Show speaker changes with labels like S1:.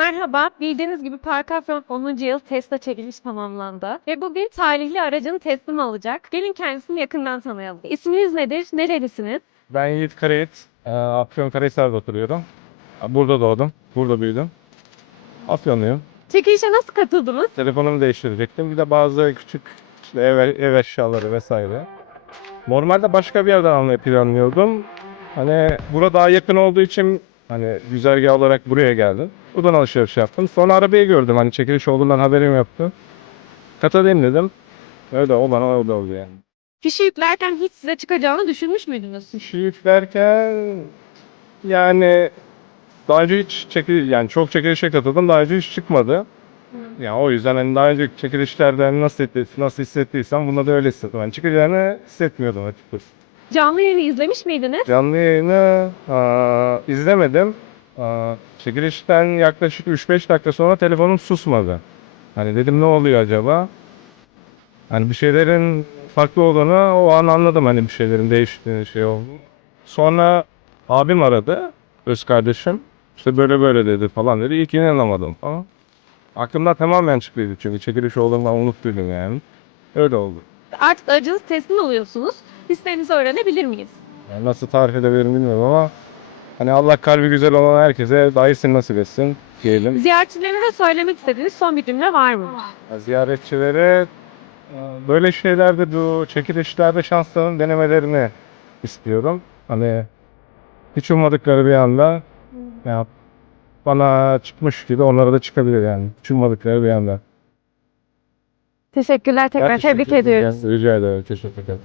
S1: Merhaba, bildiğiniz gibi Parkafyon 10. yıl Tesla çekiliş tamamlandı ve bugün talihli aracını teslim alacak. Gelin kendisini yakından tanıyalım. İsminiz nedir, nerelisiniz?
S2: Ben Yiğit Karayit. Ee, Afyonkarahisar'da oturuyorum. Burada doğdum. Burada büyüdüm. Afyonluyum.
S1: Çekilişe nasıl katıldınız?
S2: Telefonumu değiştirecektim. Bir de bazı küçük işte ev, ev eşyaları vesaire. Normalde başka bir yerden almayı planlıyordum. Hani burada daha yakın olduğu için hani güzergah olarak buraya geldim. Buradan alışveriş yaptım. Sonra arabayı gördüm. Hani çekiliş olduğundan haberim yoktu. Katılayım dedim. Öyle olan oldu oldu yani.
S1: Fişi yüklerken hiç size çıkacağını düşünmüş müydünüz?
S2: İşi yüklerken yani daha önce hiç çekil yani çok çekilişe katıldım daha önce hiç çıkmadı. Yani o yüzden hani daha önce çekilişlerde hani nasıl hissetti, nasıl hissettiysem bunda da öyle hissettim. Yani çıkacağını hissetmiyordum açıkçası.
S1: Canlı yayını izlemiş miydiniz?
S2: Canlı yayını aa, izlemedim. Aa, çekilişten yaklaşık 3-5 dakika sonra telefonum susmadı. Hani dedim ne oluyor acaba? Hani bir şeylerin farklı olduğunu o an anladım hani bir şeylerin değiştiğini şey oldu. Sonra abim aradı, öz kardeşim. İşte böyle böyle dedi falan dedi. İlk inanamadım falan. Aklımdan tamamen çıktıydı çünkü çekiliş olduğundan unuttuydum yani. Öyle oldu.
S1: Artık aracınızı teslim alıyorsunuz. Listenizi öğrenebilir miyiz?
S2: Yani nasıl tarif edebilirim bilmiyorum ama hani Allah kalbi güzel olan herkese dayısını nasip etsin diyelim.
S1: Ziyaretçilerine söylemek istediğiniz son bir cümle var mı?
S2: Ziyaretçilere e, böyle şeylerde bu çekilişlerde şanslarını denemelerini istiyorum. Hani hiç ummadıkları bir anda ya bana çıkmış gibi onlara da çıkabilir yani. Hiç ummadıkları bir anda.
S1: Teşekkürler tekrar tebrik ediyoruz.
S2: Rica ederim. Teşekkür ederim.